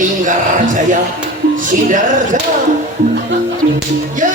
tinggal jaya Sidarja ya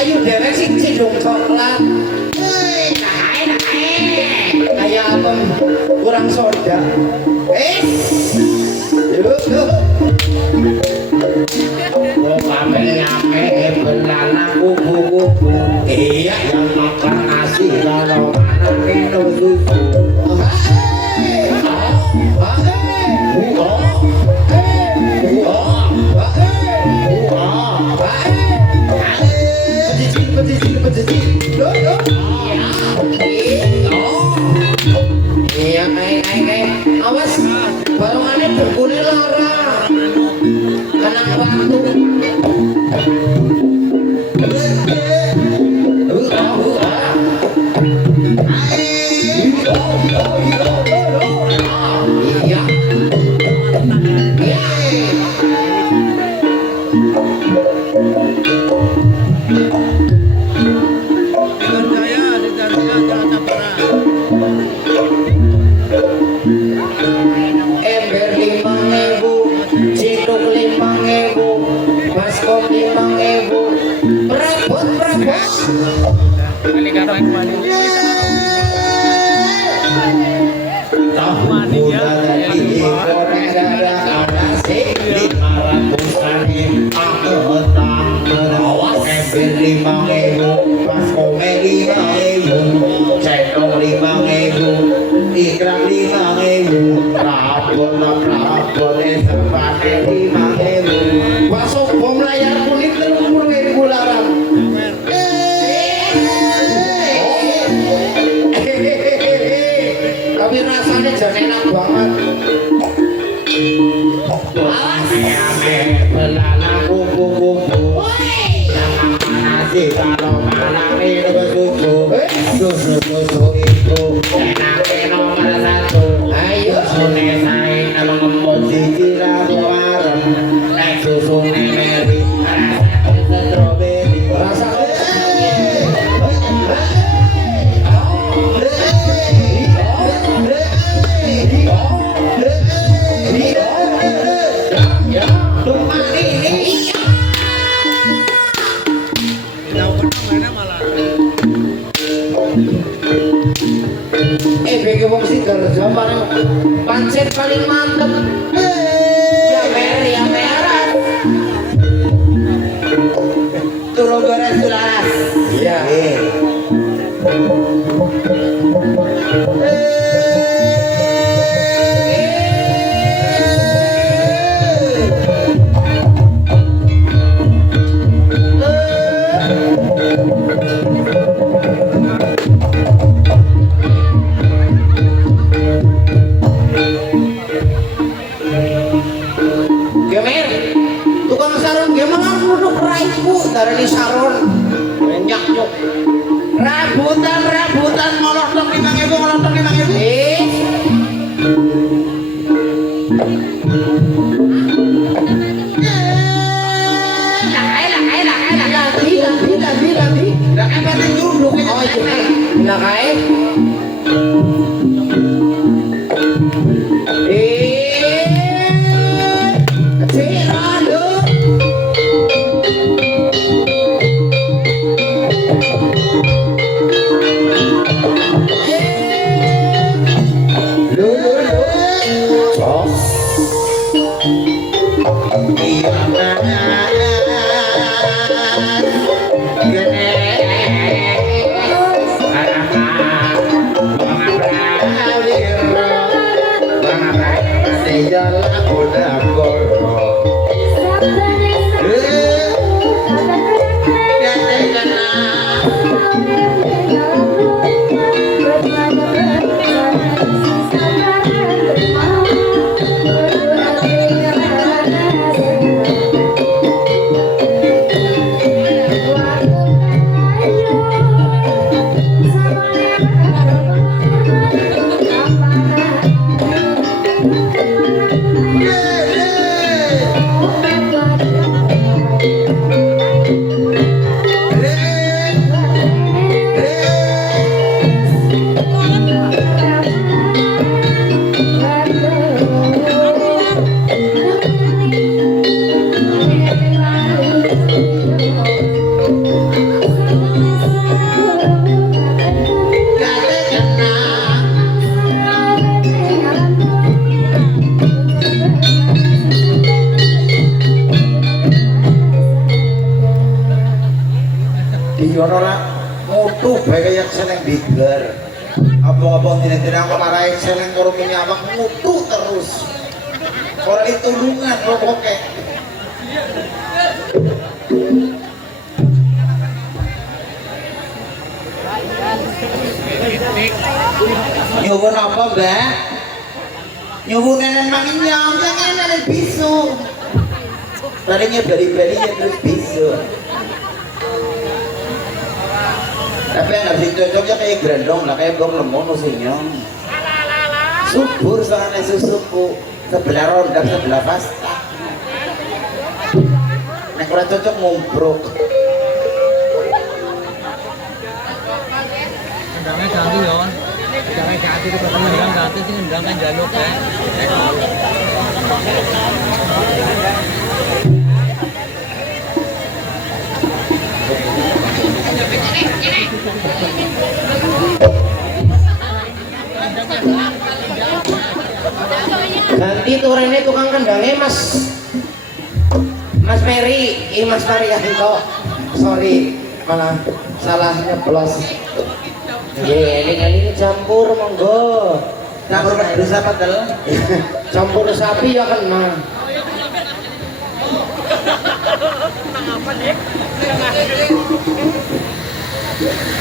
ayo dewek sing cidung coklat kayak apa kurang soda yuk pamel nyampe belana kubu-kubu iya yang makan nasi kalau mana minum susu awas barongannya berkuli lara kenang waktu ikram 5.000 tapi rasanya jadi enak banget. Awas ame belalak kupu-kupu. Jangan panasi kalau malam minum susu itu enaknya nomor satu. Ayo susu saing nama ngemut siji rabu arem. Naik susu nemeri rasa stroberi. Rasa bagi wong Sidoarjo pancen paling mantep. Ya mer ya merah. Turun gores sularas. Iya. Darani saron banyak nyuk rabutan ngolok-ngolok 5.000 ngolok-ngolok 5.000 lagi lah apa yang nyuruh oh iya lah kae mutu bae kaya seneng bigar. Apa-apa dina-dina aku marahin seneng karo minyak mutu terus. Ora ditulungan pokoke. Nyuwun apa, Mbak? Nyuwun nenen manginyong, jangan nenen bisu. Tadinya beri-beri ya terus bisu. Tapi yang harus cocoknya kayak grandong lah, kayak bong lemono sih nyong. Subur soalnya susuku, sebelah rondak, sebelah pasta. Nek kurang cocok mumpruk. Endangnya ganti yon, endangnya ganti itu ketemu endang ganti sih endangnya jaluk ya. Ganti turunnya tukang kendangnya Mas Mary, ini Mas Marianto. Sorry, malah salah nyeplos. Ini campur monggo. Campur pedus apa tel? Campur sapi ya kena.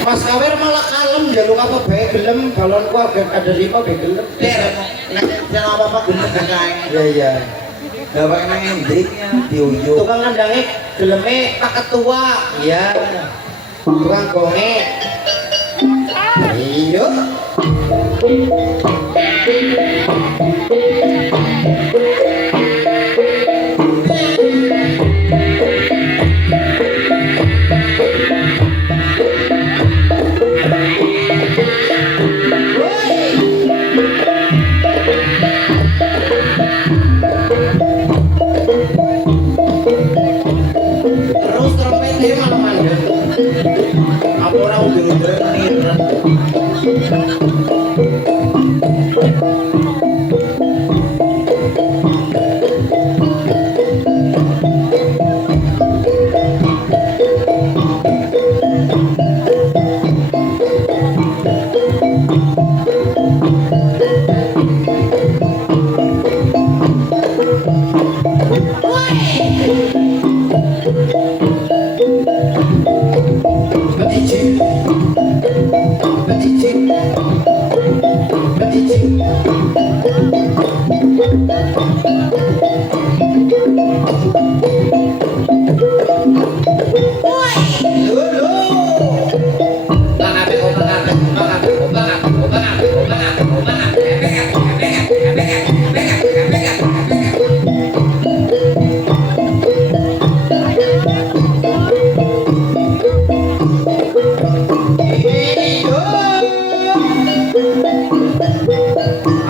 Mas Kawer malah kalem jaluk apa bae gelem balon keluarga ada ripa bae gelem. Nek apa-apa gelem kae. Iya iya. Gak pakai nang endriknya diuyuk. Tukang ngandange geleme Pak Ketua. Iya. Tukang gonge. Iya. Terus trompetnya malah mandek. Apa ora udah-udah ngiret.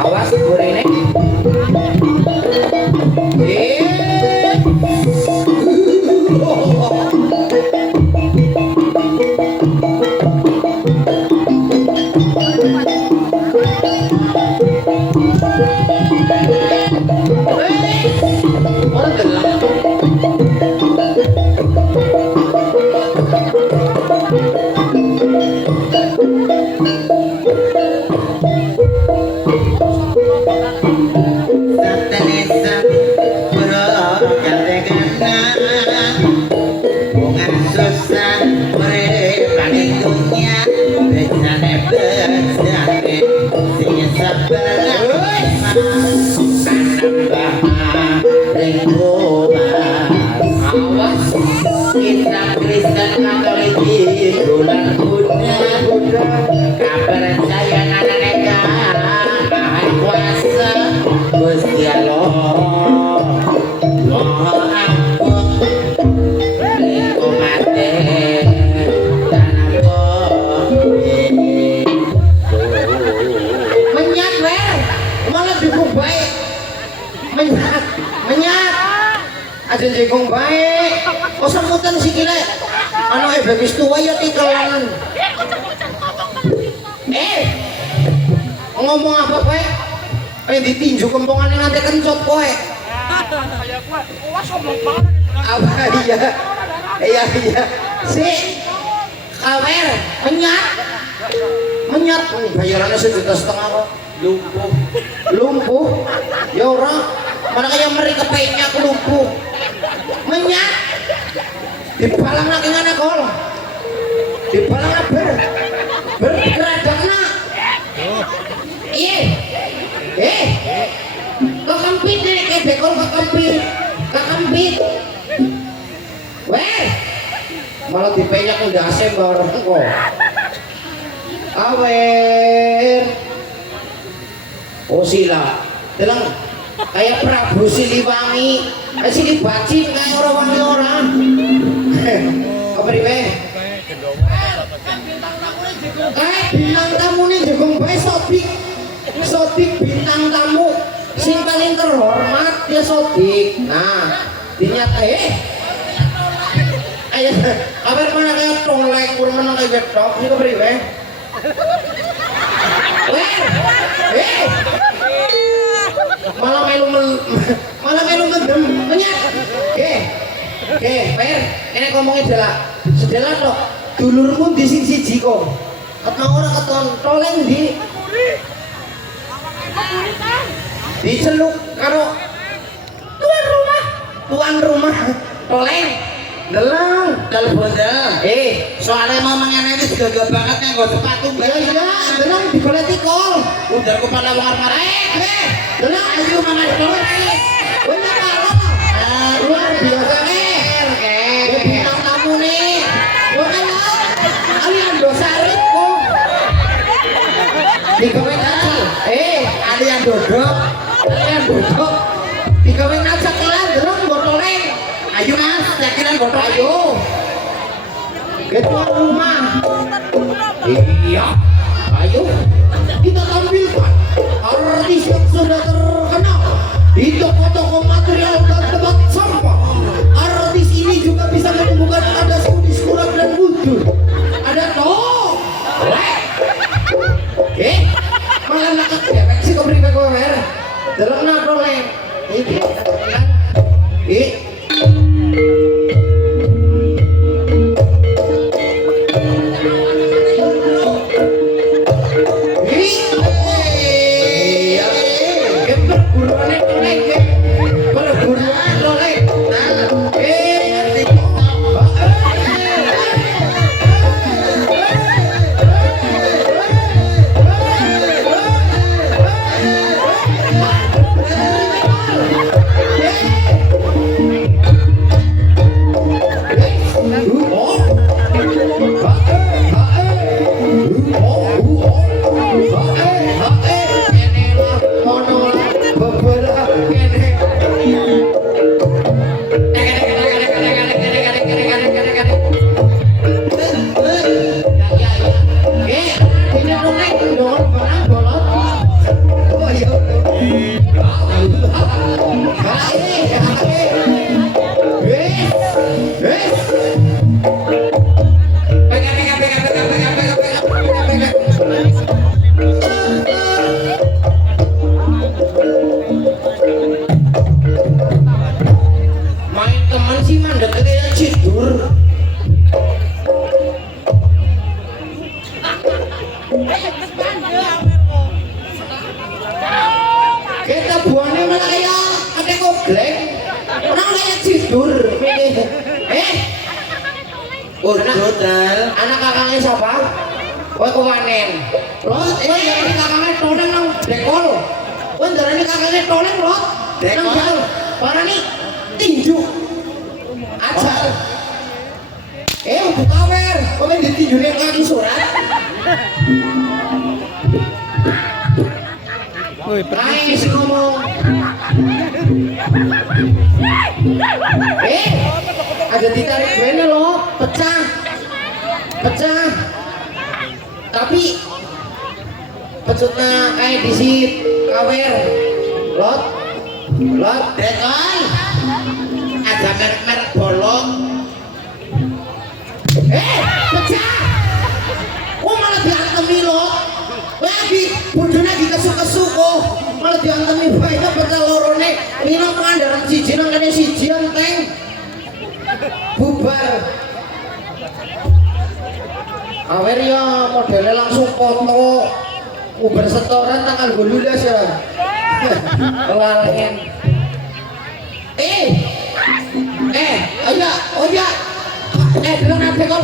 Awas gorengnya. Orang gelap. Kita Kristen Katolik bulan Buddha kepercayaan anak eka Maha Kuasa Gusti Allah Maha Agung Liko mate tanambo menyat wer malah dukung baik menyat aja jengkong baik kok semutan si kile anu bebis tua ya tikalan ngomong apa baik ditinju kempongannya nanti kencot kowe apa iya si kawer menyat bayarannya 1,5 juta kok lumpuh ya orang mana kayak mereka kepenya aku lumpuh menyat dipalang lagi ngana kol dipalang bergerak nak iya kekempit nih kayak dekol kekempit weh malah dipenyak udah asem bareng kok awer oh sila telang kayak Prabu Siliwangi Silibacin kayak orang-orang apa riwe kayak bintang tamu nih jagung bae sotik bintang tamu sing paling terhormat dia sotik nah dinyata ayo kabar mana kayak tolek kurang mana kayak betok ini apa riwe malah melu mendem menyat Per ini ngomongnya sedelah loh dulurmu di siji kok ketemu orang keton toleng di diceluk karo tuan rumah toleng Deleng, telepon dah. Soalnya mau mengenai ini segala banget nih nggak sepatu. iya, deleng digolek tikul. Udah kepala marah. Deleng ayo mangan kowe. Kowe karo. Luar biasa bintang tamu nih. Kowe kan alian dosaripku. Digawe aja. Alian dodok. Digawe aja kelan deleng botolnya. Ayo mas, yakinan botol. Ayo. Ketua rumah. Iya. Ayo kita tampilkan artis yang sudah terkenal di toko-toko material dan tempat sampah. Artis ini juga bisa menemukan ada sudis kurang dan wujud. Ada toh. Malah nakak ya, sih kau beri kau mer. Dalam nak roleng. Main teman sih mandek kayak cidur. Kita buangnya malah kayak ada goblek. Orang kayak cidur. Udal. Anak kakaknya siapa? Kowe kewanen. Loh, ini kakaknya toleng nang dekol. Kowe ndarani kakaknya toleng loh. Dekol. Parani tinju. Ajar. Udah kawer. Kowe ditinjune lagi surat. Woi, pergi sih ngomong. Ada ditarik gue loh, pecah. Tapi pecutnya kayak di si kawer. Lot, Dekol. Ada merek-merek bolong. Pecah. Malah diantemi lot. Lagi bodohnya lagi kesuk-kesuk malah diantemi bae betul lorone. Minum pandaran siji nang kene sijian teng. Bubar. Awer ya modelnya langsung foto. Uber setoran tanggal 12 ya. Kelalengin. Ayo, oja. Belum nanti kok